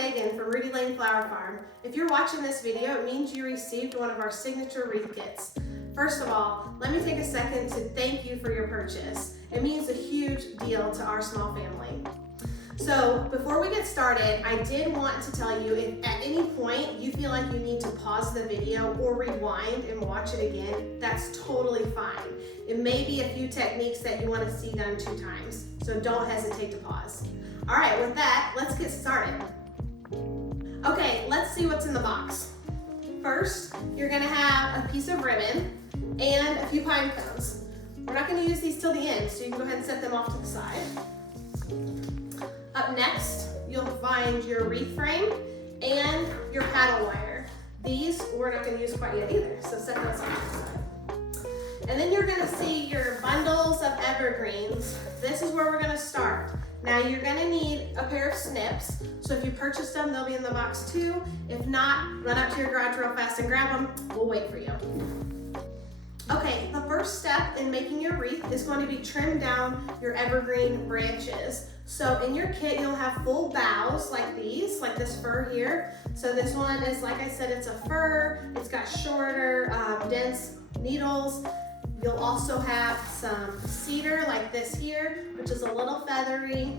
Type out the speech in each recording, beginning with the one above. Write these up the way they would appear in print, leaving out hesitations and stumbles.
Megan from Rudy Flower Farm. If you're watching this video, it means you received one of our signature wreath kits. First of all, let me take a second to thank you for your purchase. It means a huge deal to our small family. So before we get started, I did want to tell you if at any point you feel like you need to pause the video or rewind and watch it again, that's totally fine. It may be a few techniques that you want to see done 2 times, so don't hesitate to pause. All right, with that, let's get started. Okay, let's see what's in the box. First, you're gonna have a piece of ribbon and a few pine cones. We're not gonna use these till the end, so you can go ahead and set them off to the side. Up next, you'll find your wreath frame and your paddle wire. These we're not gonna use quite yet either, so set those off to the side. And then you're gonna see your bundles of evergreens. This is where we're gonna start. Now you're gonna need a pair of snips, so if you purchased them, they'll be in the box too. If not, run up to your garage real fast and grab them. We'll wait for you. Okay, the first step in making your wreath is going to be trim down your evergreen branches. So in your kit, you'll have full boughs like these, like this fir here. So this one is, like I said, it's a fir. It's got shorter, dense needles. You'll also have some cedar like this here, which is a little feathery.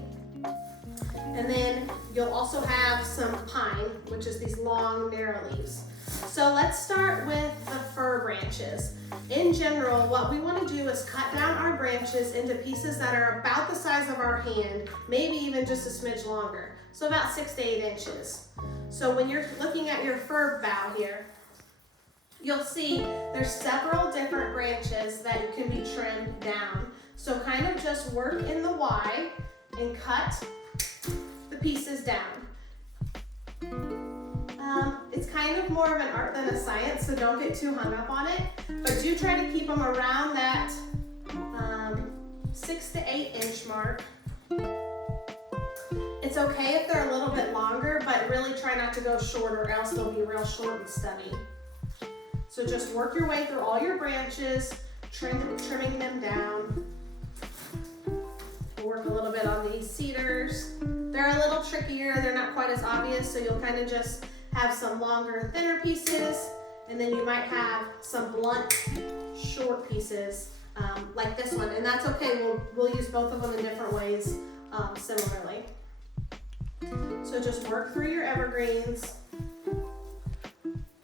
And then you'll also have some pine, which is these long, narrow leaves. So let's start with the fir branches. In general, what we want to do is cut down our branches into pieces that are about the size of our hand, maybe even just a smidge longer. So about 6 to 8 inches. So when you're looking at your fir bough here, you'll see there's several different branches that can be trimmed down. So kind of just work in the Y and cut the pieces down. It's kind of more of an art than a science, so don't get too hung up on it. But do try to keep them around that 6 to 8 inch mark. It's okay if they're a little bit longer, but really try not to go shorter, or else they'll be real short and stubby. So just work your way through all your branches, trimming them down. We'll work a little bit on these cedars. They're a little trickier, they're not quite as obvious, so you'll kind of just have some longer, thinner pieces, and then you might have some blunt, short pieces like this one, and that's okay. We'll use both of them in different ways similarly. So just work through your evergreens.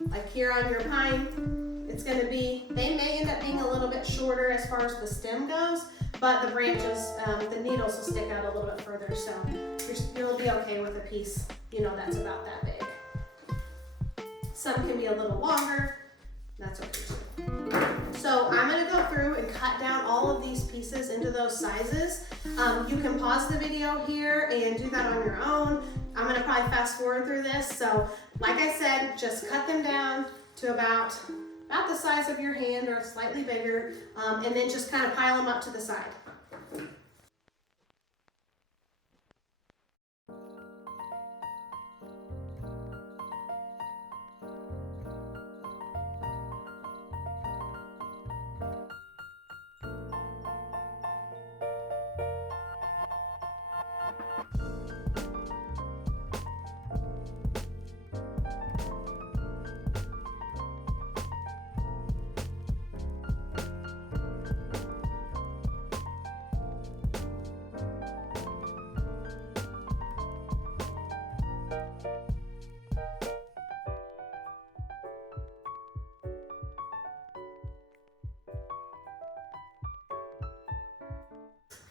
Like here on your pine, it's going to be, they may end up being a little bit shorter as far as the stem goes, but the branches, the needles will stick out a little bit further, so you'll be okay with a piece, that's about that big. Some can be a little longer, that's okay too. So I'm going to go through and cut down all of these pieces into those sizes. You can pause the video here and do that on your own. I'm going to probably fast forward through this. So like I said, just cut them down to about the size of your hand or slightly bigger, and then just kind of pile them up to the side.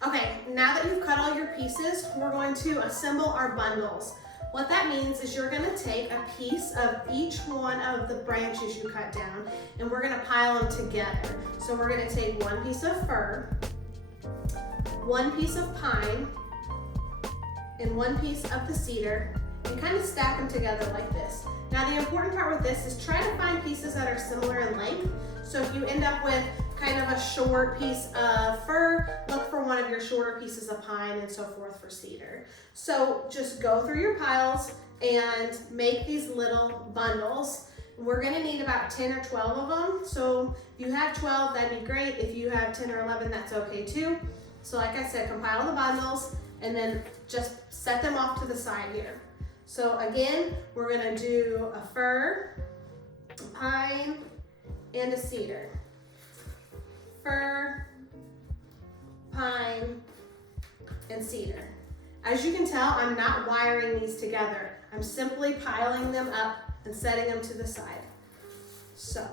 Okay, now that you've cut all your pieces, we're going to assemble our bundles. What that means is you're gonna take a piece of each one of the branches you cut down, and we're gonna pile them together. So we're gonna take one piece of fir, one piece of pine, and one piece of the cedar, and kind of stack them together like this. Now the important part with this is try to find pieces that are similar in length. So if you end up with kind of a short piece of fir, look for one of your shorter pieces of pine, and so forth for cedar. So just go through your piles and make these little bundles. We're gonna need about 10 or 12 of them. So if you have 12, that'd be great. If you have 10 or 11, that's okay too. So like I said, compile the bundles and then just set them off to the side here. So again, we're gonna do a fir, a pine, and a cedar. Fir, pine, and cedar. As you can tell, I'm not wiring these together. I'm simply piling them up and setting them to the side. So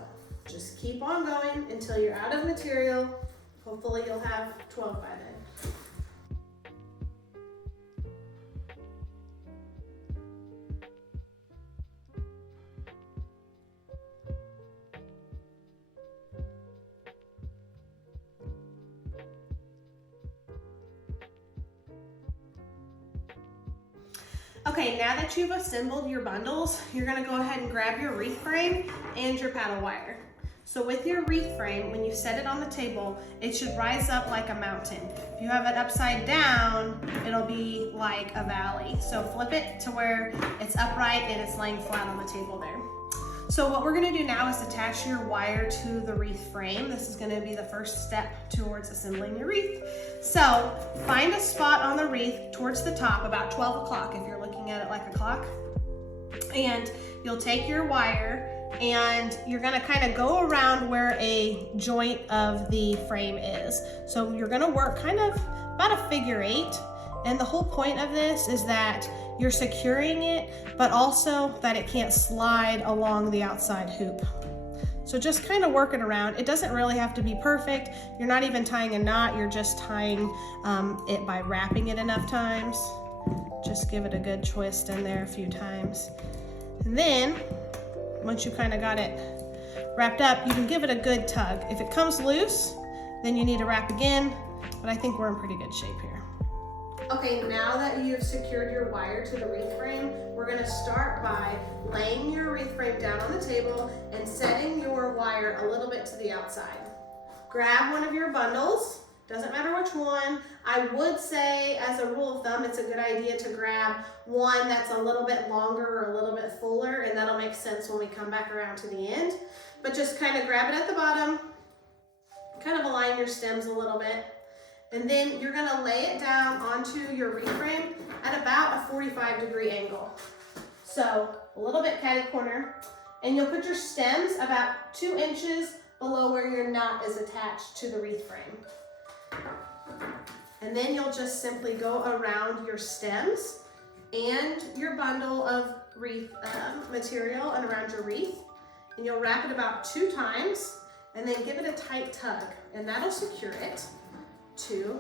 just keep on going until you're out of material. Hopefully you'll have 12 by then. Okay, now that you've assembled your bundles, you're gonna go ahead and grab your wreath frame and your paddle wire. So with your wreath frame, when you set it on the table, it should rise up like a mountain. If you have it upside down, it'll be like a valley. So flip it to where it's upright and it's laying flat on the table there. So what we're gonna do now is attach your wire to the wreath frame. This is gonna be the first step towards assembling your wreath. So find a spot on the wreath towards the top, about 12 o'clock if you're looking at it like a clock. And you'll take your wire and you're gonna kind of go around where a joint of the frame is. So you're gonna work kind of about a figure 8. And the whole point of this is that you're securing it, but also that it can't slide along the outside hoop. So just kind of work it around. It doesn't really have to be perfect. You're not even tying a knot, you're just tying it by wrapping it enough times. Just give it a good twist in there a few times. And then, once you kind of got it wrapped up, you can give it a good tug. If it comes loose, then you need to wrap again, but I think we're in pretty good shape here. Okay, now that you've secured your wire to the wreath frame, we're gonna start by laying your wreath frame down on the table and setting your wire a little bit to the outside. Grab one of your bundles, doesn't matter which one. I would say, as a rule of thumb, it's a good idea to grab one that's a little bit longer or a little bit fuller, and that'll make sense when we come back around to the end. But just kind of grab it at the bottom, kind of align your stems a little bit, and then you're gonna lay it down onto your wreath frame at about a 45-degree angle. So a little bit catty corner, and you'll put your stems about 2 inches below where your knot is attached to the wreath frame. And then you'll just simply go around your stems and your bundle of wreath material and around your wreath. And you'll wrap it about 2 times and then give it a tight tug, and that'll secure it to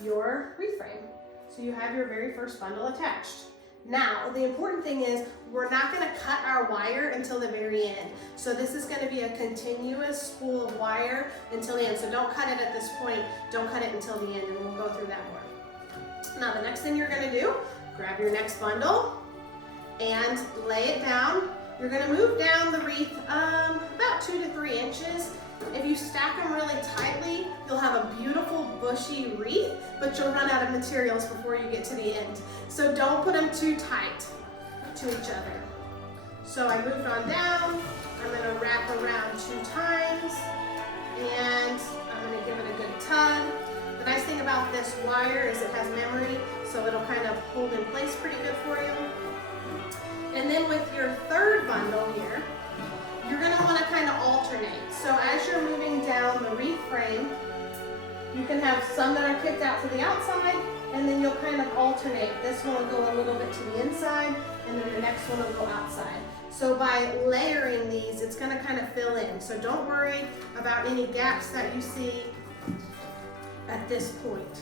your wreath frame. So you have your very first bundle attached. Now, the important thing is we're not gonna cut our wire until the very end. So this is gonna be a continuous spool of wire until the end. So don't cut it at this point, don't cut it until the end, and we'll go through that more. Now the next thing you're gonna do, grab your next bundle and lay it down. You're gonna move down the wreath about 2 to 3 inches. If you stack them really tightly, you'll have a beautiful bushy wreath, but you'll run out of materials before you get to the end. So don't put them too tight to each other. So I moved on down. I'm gonna wrap around 2 times, and I'm gonna give it a good tug. The nice thing about this wire is it has memory, so it'll kind of hold in place pretty good for you. And then with your third bundle here, you're gonna wanna kind of alternate. So as you're moving down the wreath frame, you can have some that are kicked out to the outside, and then you'll kind of alternate. This one will go a little bit to the inside, and then the next one will go outside. So by layering these, it's gonna kind of fill in. So don't worry about any gaps that you see at this point.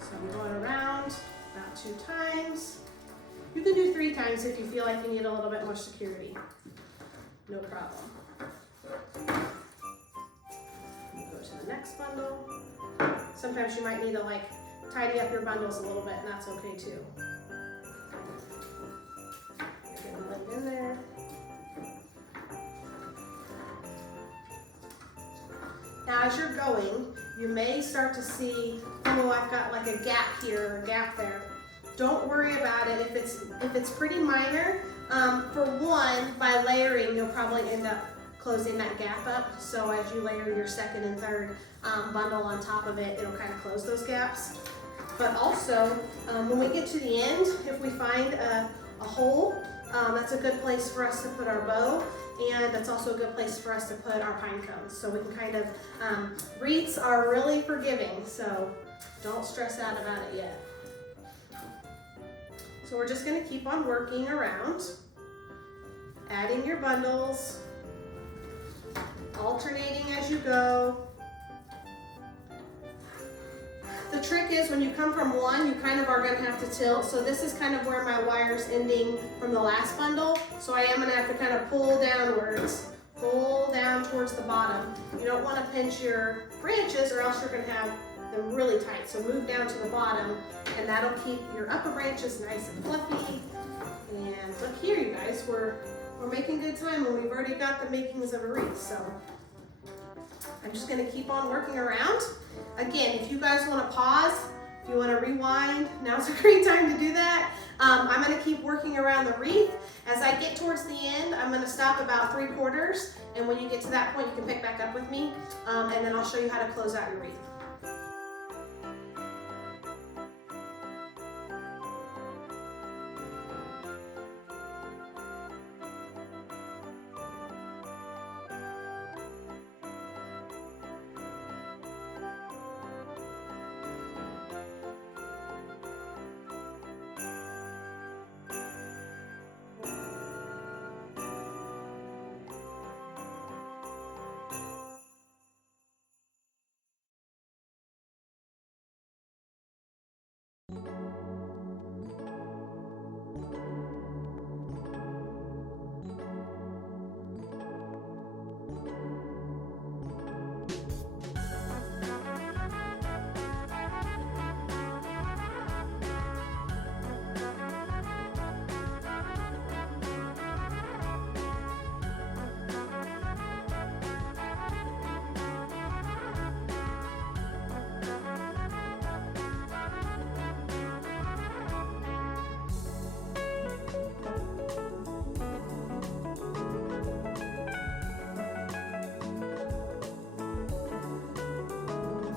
So I'm going around about 2 times. You can do 3 times if you feel like you need a little bit more security. No problem. Go to the next bundle. Sometimes you might need to like tidy up your bundles a little bit, and that's okay too. Get a leg in there. Now as you're going, you may start to see, oh, I've got like a gap here or a gap there. Don't worry about it if it's pretty minor. For one, by layering, you'll probably end up closing that gap up. So as you layer your second and third bundle on top of it, it'll kind of close those gaps. but also when we get to the end, if we find a hole, that's a good place for us to put our bow, and that's also a good place for us to put our pine cones. So we can kind of, wreaths are really forgiving, so don't stress out about it yet. So we're just gonna keep on working around, adding your bundles, alternating as you go. The trick is when you come from one, you kind of are gonna have to tilt. So this is kind of where my wire's ending from the last bundle. So I am gonna have to kind of pull downwards, pull down towards the bottom. You don't wanna pinch your branches or else you're gonna have them really tight. So move down to the bottom and that'll keep your upper branches nice and fluffy. And look here, you guys, we're making good time and we've already got the makings of a wreath. So I'm just gonna keep on working around. Again, if you guys wanna pause, if you wanna rewind, now's a great time to do that. I'm gonna keep working around the wreath. As I get towards the end, I'm gonna stop about 3/4, and when you get to that point, you can pick back up with me, and then I'll show you how to close out your wreath.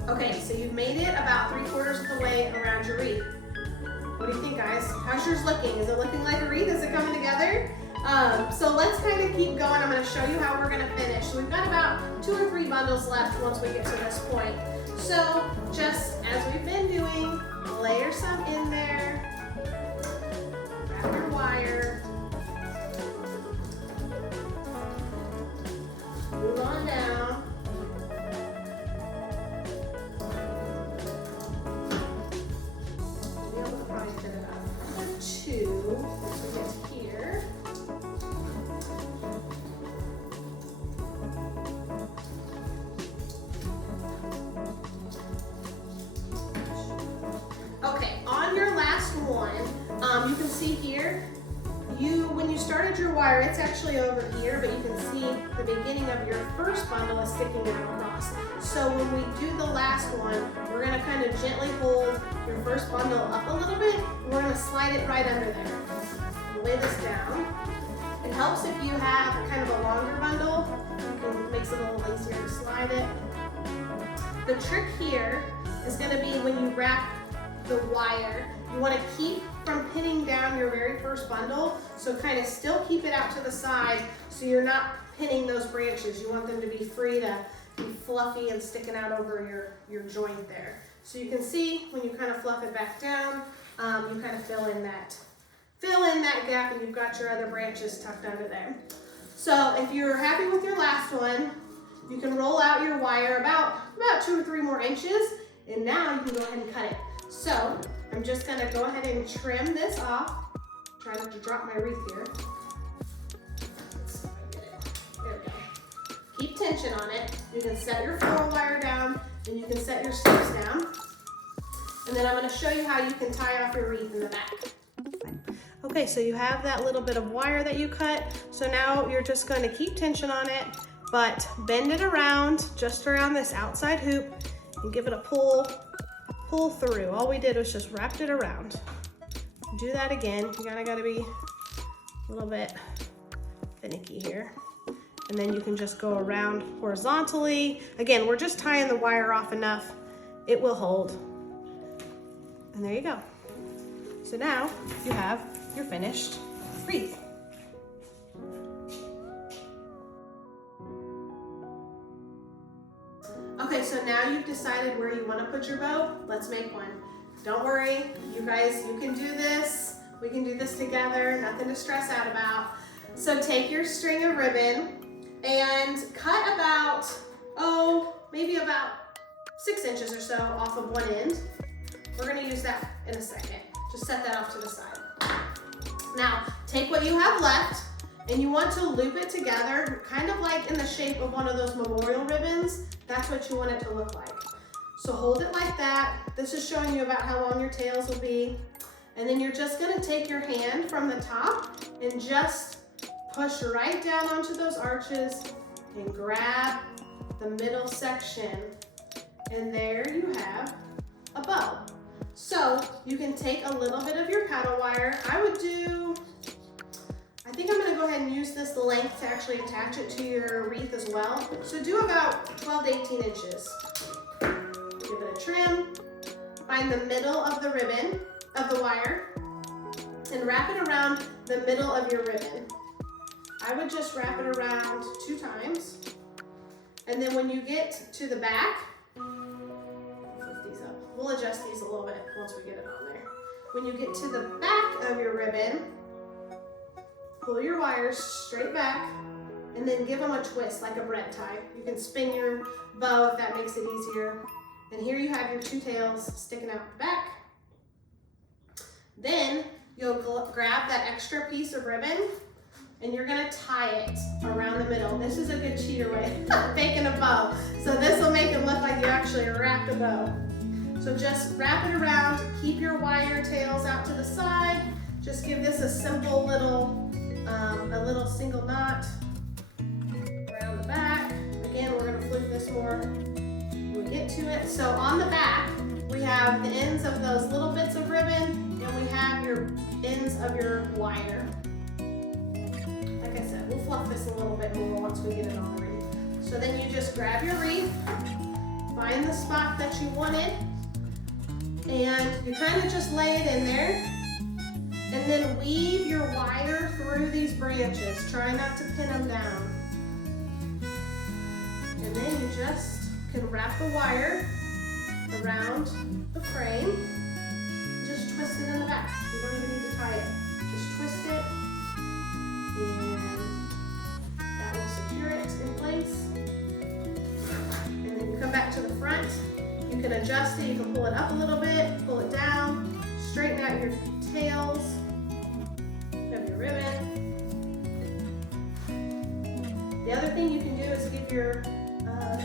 Okay, so you've made it about 3/4 of the way around your wreath. What do you think, guys? How's yours looking? Is it looking like a wreath? Is it coming together? So let's kind of keep going. I'm going to show you how we're going to finish. So we've got about 2 or 3 bundles left once we get to this point. So just as we've been doing, layer some in there, grab your wire, move on down. Okay, on your last one, you can see here, when you started your wire, it's actually over here, but you can see the beginning of your first bundle is sticking out across. So when we do the last one, we're gonna kind of gently hold your first bundle up a little bit, and we're gonna slide it right under there. Lay this down. It helps if you have kind of a longer bundle, it makes it a little easier to slide it. The trick here is gonna be when you wrap the wire, you want to keep from pinning down your very first bundle, so kind of still keep it out to the side so you're not pinning those branches. You want them to be free to be fluffy and sticking out over your joint there. So you can see when you kind of fluff it back down, you kind of fill in that gap and you've got your other branches tucked under there. So if you're happy with your last one, you can roll out your wire about 2 or 3 more inches, and now you can go ahead and cut it. So I'm just gonna go ahead and trim this off. Try not to drop my wreath here. Let's see if I get it. There we go. Keep tension on it. You can set your floral wire down and you can set your sticks down. And then I'm gonna show you how you can tie off your wreath in the back. Okay, so you have that little bit of wire that you cut. So now you're just gonna keep tension on it, but bend it around, just around this outside hoop, and give it a pull through. All we did was just wrapped it around. Do that again. You kinda gotta be a little bit finicky here. And then you can just go around horizontally. Again, we're just tying the wire off enough. It will hold. And there you go. So now you have your finished wreath. Okay, so now you've decided where you want to put your bow. Let's make one. Don't worry, you guys, you can do this. We can do this together, nothing to stress out about. So take your string of ribbon and cut about, maybe about 6 inches or so off of one end. We're gonna use that in a second. Just set that off to the side. Now, take what you have left and you want to loop it together, kind of like in the shape of one of those memorial ribbons. That's what you want it to look like. So hold it like that. This is showing you about how long your tails will be. And then you're just gonna take your hand from the top and just push right down onto those arches and grab the middle section. And there you have a bow. So you can take a little bit of your paddle wire. I think I'm gonna go ahead and use this length to actually attach it to your wreath as well. So do about 12 to 18 inches. Give it a trim. Find the middle of the ribbon, of the wire, and wrap it around the middle of your ribbon. I would just wrap it around 2 times. And then when you get to the back, lift these up. We'll adjust these a little bit once we get it on there. When you get to the back of your ribbon, pull your wires straight back and then give them a twist like a bread tie. You can spin your bow if that makes it easier. And here you have your 2 tails sticking out the back. Then you'll grab that extra piece of ribbon and you're gonna tie it around the middle. This is a good cheater way of making a bow. So this will make it look like you actually wrapped a bow. So just wrap it around, keep your wire tails out to the side. Just give this a simple little, single knot around the back. Again, we're gonna flip this more when we get to it. So on the back, we have the ends of those little bits of ribbon and we have your ends of your wire. Like I said, we'll fluff this a little bit more once we get it on the wreath. So then you just grab your wreath, find the spot that you want it, and you kind of just lay it in there, and then weave your wire through these branches. Try not to pin them down. And then you just can wrap the wire around the frame. Just twist it in the back. You don't even need to tie it. Just twist it, and that will secure it in place. And then you come back to the front. You can adjust it. You can pull it up a little bit, pull it down, straighten out your tails of your ribbon. The other thing you can do is give your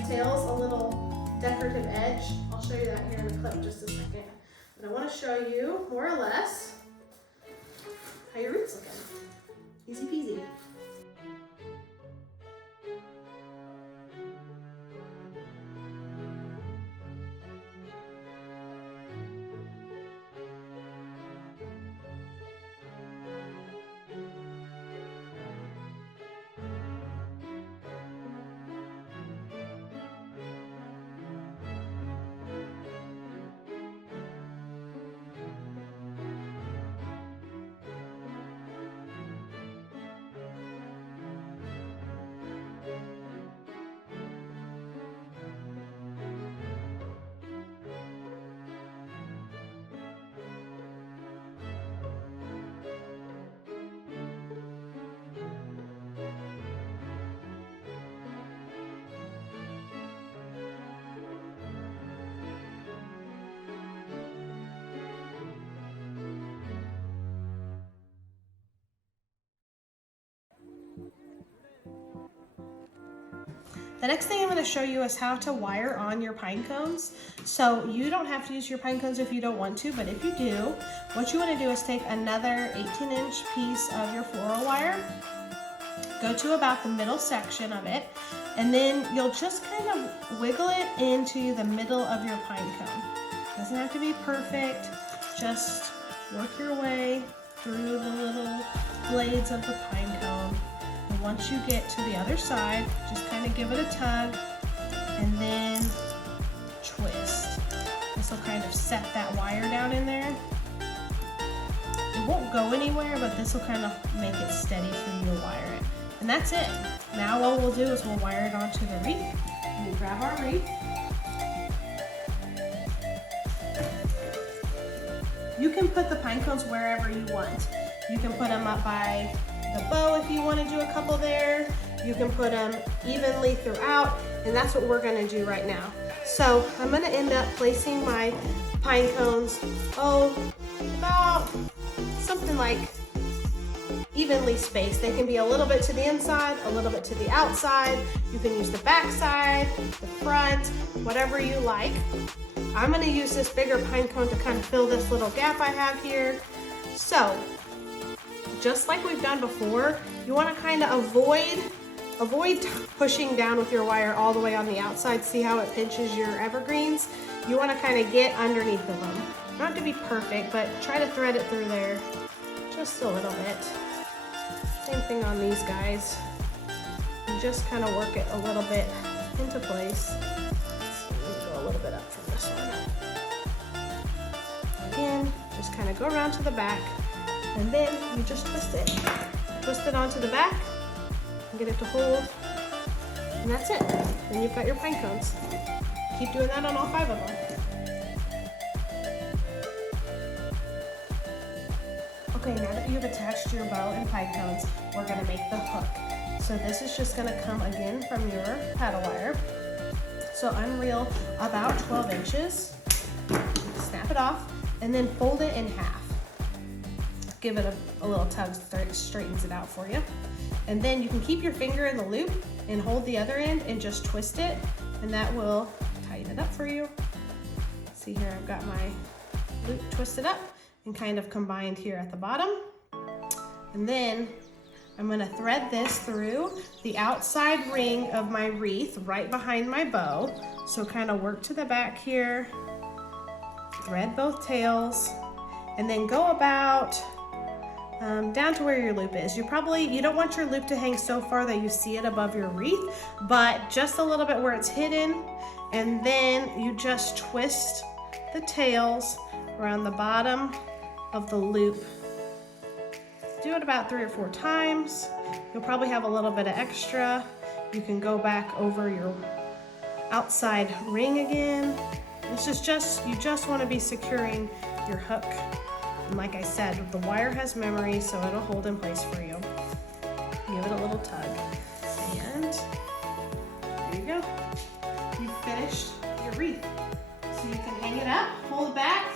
tails a little decorative edge. I'll show you that here in the clip in just a second. But I want to show you more or less how your wreath's looking. Easy peasy. The next thing I'm going to show you is how to wire on your pine cones. So you don't have to use your pine cones if you don't want to, but if you do, what you want to do is take another 18-inch piece of your floral wire, go to about the middle section of it, and then you'll just kind of wiggle it into the middle of your pine cone. Doesn't have to be perfect, just work your way through the little blades of the pine cone. And once you get to the other side, just kind of give it a tug and then twist. This will kind of set that wire down down in there. It won't go anywhere, but this will kind of make it steady for you to wire it. And that's it. Now what we'll do is we'll wire it onto the wreath. We grab our wreath. You can put the pine cones wherever you want. You can put them up by the bow if you want to do a couple there. You can put them evenly throughout, and that's what we're going to do right now. So I'm going to end up placing my pine cones, about something like evenly spaced. They can be a little bit to the inside, a little bit to the outside. You can use the back side, the front, whatever you like. I'm going to use this bigger pine cone to kind of fill this little gap I have here. So just like we've done before, you want to kind of avoid pushing down with your wire all the way on the outside. See how it pinches your evergreens? You want to kind of get underneath of them. Not to be perfect, but try to thread it through there just a little bit. Same thing on these guys. And just kind of work it a little bit into place. Go a little bit up from this one. Again, just kind of go around to the back, and then you just twist it. Twist it onto the back and get it to hold, and that's it. Then you've got your pine cones. Keep doing that on all 5 of them. Okay, now that you've attached your bow and pine cones, we're gonna make the hook. So this is just gonna come again from your paddle wire. So unreel about 12 inches, snap it off, and then fold it in half. Give it a little tug so it straightens it out for you. And then you can keep your finger in the loop and hold the other end and just twist it, and that will tighten it up for you. See here, I've got my loop twisted up and kind of combined here at the bottom. And then I'm gonna thread this through the outside ring of my wreath right behind my bow. So kind of work to the back here, thread both tails, and then go about down to where your loop is. You don't want your loop to hang so far that you see it above your wreath, but just a little bit where it's hidden. And then you just twist the tails around the bottom of the loop. Do it about 3 or 4 times. You'll probably have a little bit of extra. You can go back over your outside ring again. This is you just want to be securing your hook. And like I said, the wire has memory, so it'll hold in place for you. Give it a little tug. And there you go. You've finished your wreath. So you can hang it up, hold back,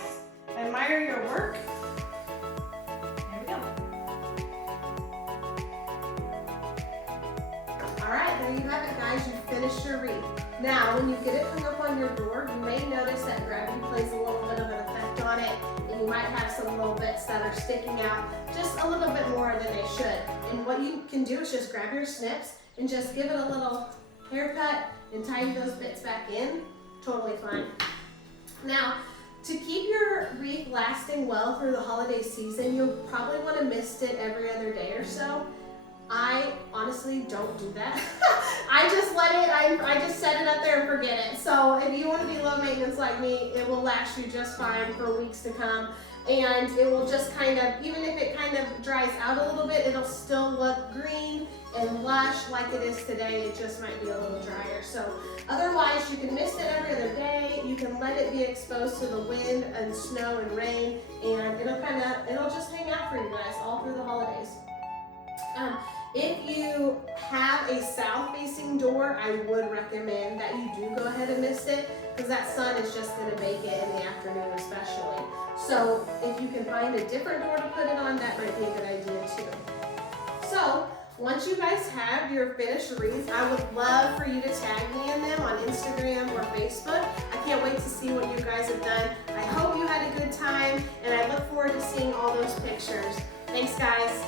admire your work. There we go. All right, there you have it, guys. You finished your wreath. Now, when you get it hung up on your door, you may notice that gravity plays a little bit of an effect on it, and you might have some little bits that are sticking out just a little bit more than they should. And what you can do is just grab your snips and just give it a little haircut and tighten those bits back in. Totally fine. Now, to keep your wreath lasting well through the holiday season, you'll probably want to mist it every other day or so. I honestly don't do that. I just I just set it up there and forget it. So if you want to be low maintenance like me, it will last you just fine for weeks to come. And it will just kind of, even if it kind of dries out a little bit, it'll still look green and lush like it is today. It just might be a little drier. So otherwise, you can mist it every other day. You can let it be exposed to the wind and snow and rain, and it'll just hang out for you guys all through the holidays. If you have a south-facing door, I would recommend that you do go ahead and mist it, because that sun is just going to bake it in the afternoon especially. So if you can find a different door to put it on, that might be a good idea too. So once you guys have your finished wreath, I would love for you to tag me in them on Instagram or Facebook. I can't wait to see what you guys have done. I hope you had a good time, and I look forward to seeing all those pictures. Thanks, guys.